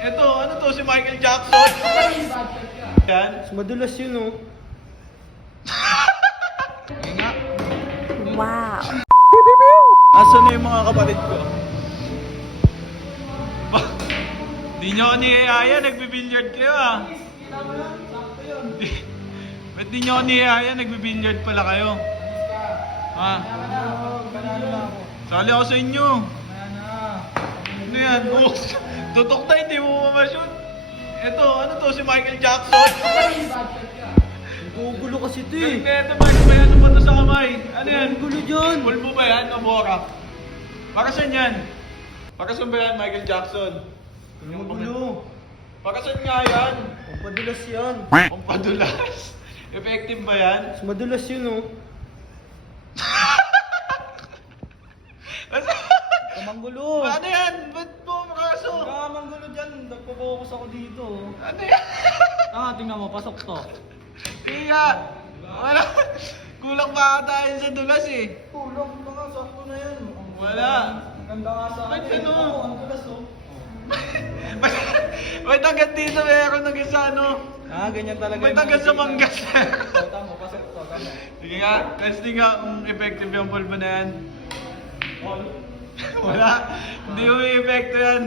Ito, ano to? Si Michael Jackson? Yan. Mas madulas yun, oh. Yun nga. Wow. Asan na yung mga kapatid ko? Di nyo ako niyaya, nagbibilyard kayo ah. Ba't di nyo ako niyaya, nagbibilyard pala kayo? Ha? Sali ako sa inyo. Ano yan? Oh, tutok na, hindi mo mamashoot. Ito, ano to? Si Michael Jackson? Gugulo kasi ito, Galing eh. na ito, Mike. May ano ba ito sa kamay? Ano yan? Gugulo dyan. Pulbo ba yan o bora? Para saan yan? Para saan ba yan, Michael Jackson? Gugulo. Para saan nga yan? Pampadulas yan. Pampadulas. Effective ba yan? Mas madulas yun, oh. Kamanggulo. Ano yan? Ba't mo makaso? Kamanggulo dyan. Nagpo-focus ako dito, oh. Ano yan? Tingnan mo, pasok to. Tiga! Wala. Kulang pa ata yun sa dulas eh. Kulang pa nga, sakto na yan. Wala. Ganda nga sa Ba't akin. ano? Ang dulas, oh. May tagat dito, meron ng isa ano. Ganyan talaga. May tagat sa manggas. Tama, pasok to, tama. Sige nga, testing nga kung effective yung pulbo na yan. Wala. Hindi umi-epekto yan.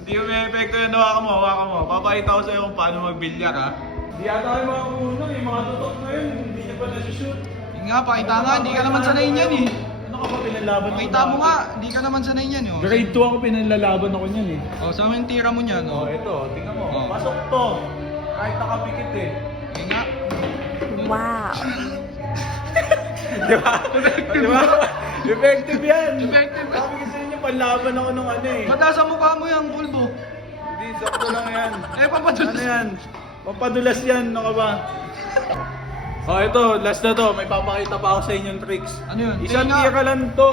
Hindi umi-epekto yan. Hawakan mo. Papakita ko sa'yo kung paano magbilyar ha. Hindi yata kayo mga kunang eh. Mga tutok na yun. Hindi niya pa nasushoot. Yun nga, pakita nga, hindi ka naman sanay niyan eh. Ano ka ba pinalaban Pakita mo nga, hindi ka naman sanay niyan eh. Grade 2 ako pinalalaban ako niyan eh. Oh, sa amin tira mo niyan, oh. Ito. Tingnan mo. Oh. Pasok to. Kahit nakapikit eh. Yun nga. Wow. Di ba? Di ba? Effective yan. Effective. Sabi ko sa inyo, panlaban ako nung ano eh. Ba't nasa mukha mo yung pulbo? Hindi, sakto lang yan. Eh, papadulas. Ano yan? Pampadulas yan, ano ka ba? Oh, ito, last na to. May papakita pa ako sa inyong tricks. Ano yun? Isang Tingin nga. tira lang to.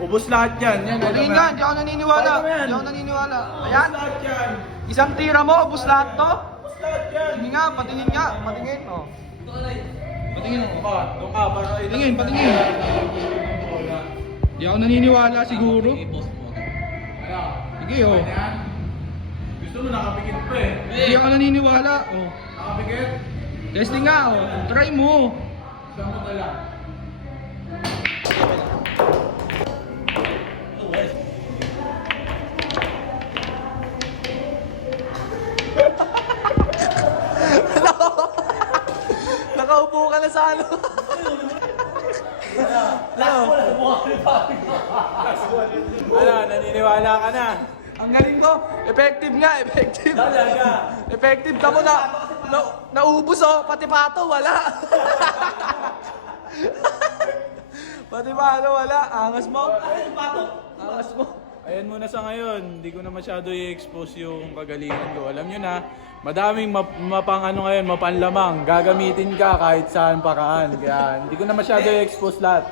Ubus lahat yan. Yan, Tingin nga, hindi ako naniniwala. Bakit naman yan? Hindi ako naniniwala. Ubus Ayan, lahat yan. isang tira mo, ubus lahat to. Ubus lahat yan. Tingin nga, patingin nga, patingin. Oh. Patingin mo. Doon ka, para Patingin, patingin. Hindi ako naniniwala siguro. Sige, oh. Gusto mo nakapikit pa eh. Hindi ako naniniwala. Oh. Nakapikit? Testing nga, oh. Try mo. Saan mo tala? Nakaupo ka na sa ano. Ano, naniniwala ka na? Ang galing ko. Effective nga, effective. Talaga? Effective ka mo na. Naubos oh, pati pato wala. Pati pato wala. Angas mo. Angas mo. Ayan muna sa ngayon, hindi ko na masyado i-expose yung kagalingan ko. Alam nyo na, madaming mapang ano ngayon, mapanlamang. Gagamitin ka kahit saan paraan. Kaya hindi ko na masyado i-expose lahat.